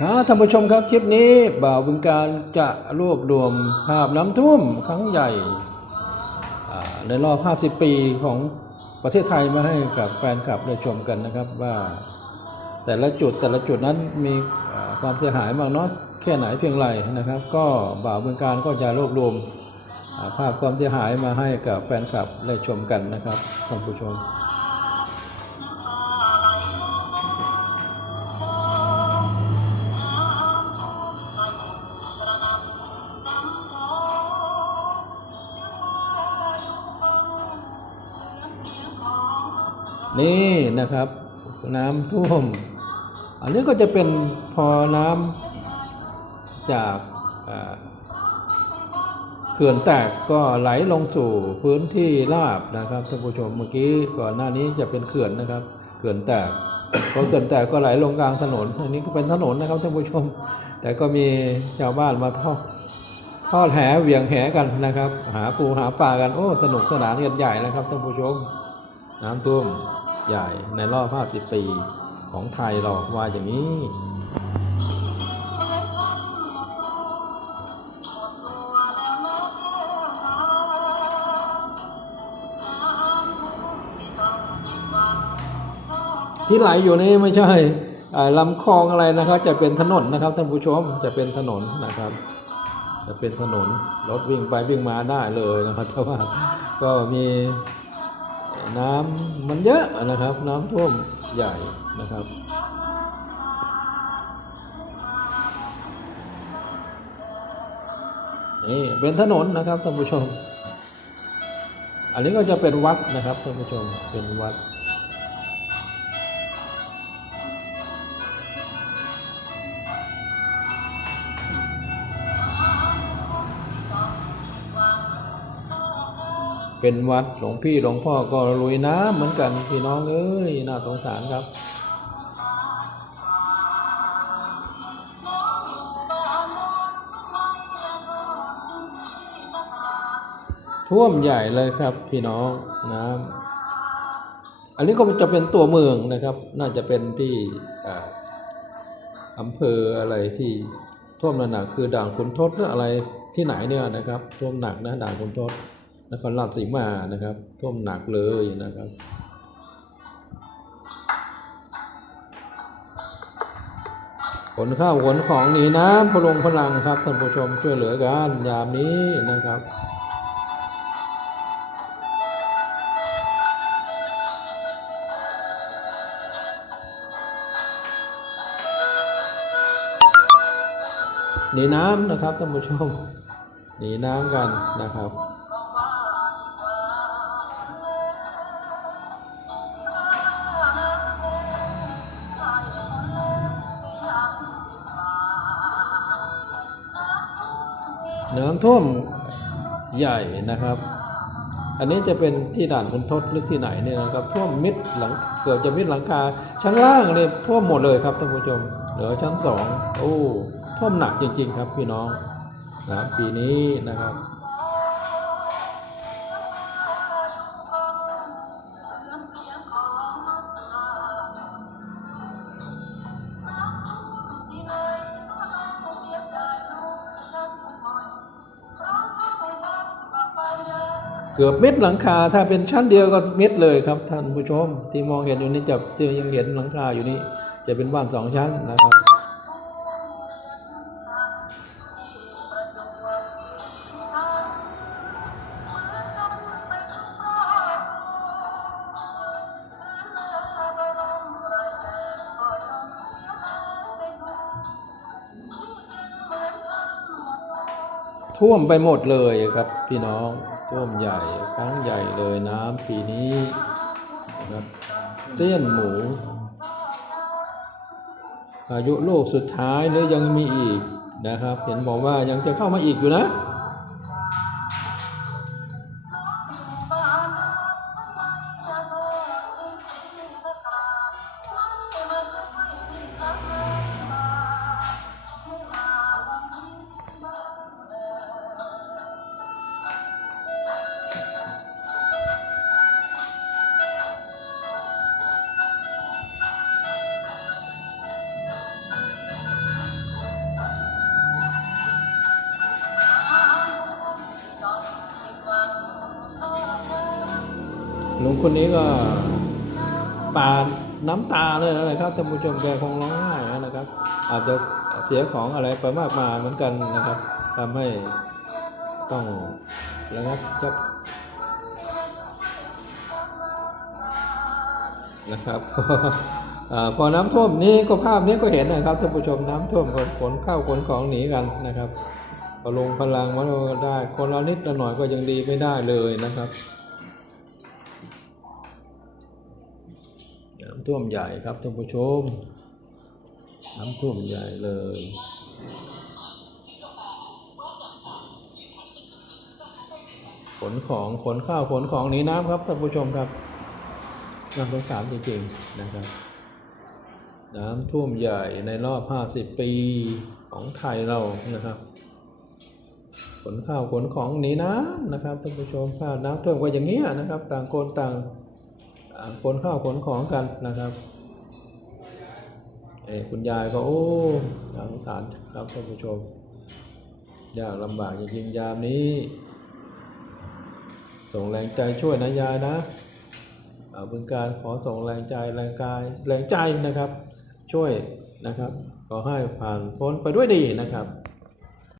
ครับท่านผู้ชมครับคลิปนี้บ่าวบึงการจะรวบรวมภาพน้ำท่วมครั้งใหญ่ในรอบ 50 ปีของประเทศไทยมาให้กับแฟนคลับได้ชมกันนะครับว่าแต่ละจุดแต่ละจุดนั้นมีความเสียหายมากน้อยแค่ไหนเพียงไรนะครับ ก็บ่าวบึงการก็จะรวบรวมภาพความเสียหายมาให้กับแฟนคลับได้ชมกันนะครับท่านผู้ชม นี่นะครับ น้ำท่วม อันนี้ก็จะเป็นพอน้ำจากเขื่อนแตกก็ไหลลงสู่พื้นที่ราบนะครับท่านผู้ชมเมื่อกี้ก่อนหน้านี้จะเป็นเขื่อนนะครับ เขื่อนแตกพอเขื่อนแตกก็ไหลลงกลางถนนอันนี้ก็เป็นถนนนะครับท่านผู้ชม แต่ก็มีชาวบ้านมาทอดทอดแหเหวี่ยงแหกันนะครับ หาปูหาปลากันโอ้สนุกสนานกันใหญ่นะครับท่านผู้ชม น้ำท่วม ใหญ่ในรอบ 50 ปีของไทยเราว่าอย่างนี้ที่ไหลอยู่นี่ไม่ใช่อ่าลำคลองอะไรนะครับ จะเป็นถนนนะครับท่านผู้ชมจะเป็นถนนนะครับ จะเป็นถนนรถวิ่งไปวิ่งมาได้เลยนะครับแต่ว่าก็มี น้ำมันเยอะนะครับ น้ำท่วมใหญ่นะครับ นี่เป็นถนนนะครับท่านผู้ชม อันนี้ก็จะเป็นวัดนะครับท่านผู้ชมเป็นวัด เป็นวัดหลวงพี่หลวงพ่อก็ลุยน้ำเหมือนกันพี่น้องเอ้ยน่าสงสารครับท่วมใหญ่เลยครับพี่น้องน้ำอันนี้ก็จะเป็นตัวเมืองนะครับ น่าจะเป็นที่ออำเภออะไรที่ท่วมหนักคือด่างขุนทดหรืออะไรที่ไหนเนี่ยนะครับ ท่วมหนักนะด่างขุนทด นครราชสีมานะครับ ท่วมหนักเลยนะครับขนข้าวขนของหนีน้ำพลงพลังครับท่านผู้ชมช่วยเหลือกันยามนี้นะครับหนีน้ำนะครับท่านผู้ชมหนีน้ำกันนะครับ น้ำท่วมใหญ่นะครับ อันนี้จะเป็นที่ด่านคุณทศหรือที่ไหนเนี่ยนะครับท่วมมิดหลังเกือบจะมิดหลังคาชั้นล่างเนี่ยท่วมหมดเลยครับท่านผู้ชมเหลือชั้นสองโอ้ท่วมหนักจริง ๆ ครับพี่น้องนะปีนี้นะครับ เกือบมิดหลังคา ถ้าเป็นชั้นเดียวก็มิดเลยครับท่านผู้ชม ที่มองเห็นอยู่นี่จะจะยังเห็นหลังคาอยู่นี่จะเป็นบ้านสองชั้นนะครับท่วมไปหมดเลยครับพี่น้อง ท่วมใหญ่ครั้งใหญ่เลยน้ำปีนี้นะครับเตี้ยนหมู อายุโลกสุดท้ายเนื้อยังมีอีกนะครับ เห็นบอกว่ายังจะเข้ามาอีกอยู่นะ ลุงคนนี้ก็ปาดน้ำตาเลยนะครับท่านผู้ชมแกคงร้องไห้นะครับ อาจจะเสียของอะไรไปมากมายเหมือนกันนะครับทำให้ต้องระงับจับนะครับอพอน้ำท่วมนี้ก็ภาพนี้ก็เห็นนะครับท่านผู้ชมน้ำท่วมขนข้าวขนของหนีกันนะครับพลงพลังมันก็ได้ คนละนิดละหน่อยก็ยังดีไม่ได้เลยนะครับ น้ำ ท่วมใหญ่ครับท่านผู้ชม น้ำท่วมใหญ่เลยขนของขนข้าวขนของหนีน้ำครับท่านผู้ชมครับน่าสงสารจริงๆนะครับ น้ำท่วมใหญ่ในรอบ 50 ปีของไทยเรานะครับ ขนข้าวขนของหนีน้ำนะครับท่านผู้ชมข้าน้ำท่วมก็อย่างเงี้นะครับ ต่างคนต่าง ขนข้าวขนของกันนะครับเอคุณยายก็โอ้สงสารครับท่านผู้ชมยากลำบากจริงๆยามนี้ ส่งแรงใจช่วยนะยายนะเอาเป็นการขอส่งแรงใจแรงกายแรงใจนะครับ ช่วยนะครับ ขอให้ผ่านพ้นไปด้วยดีนะครับ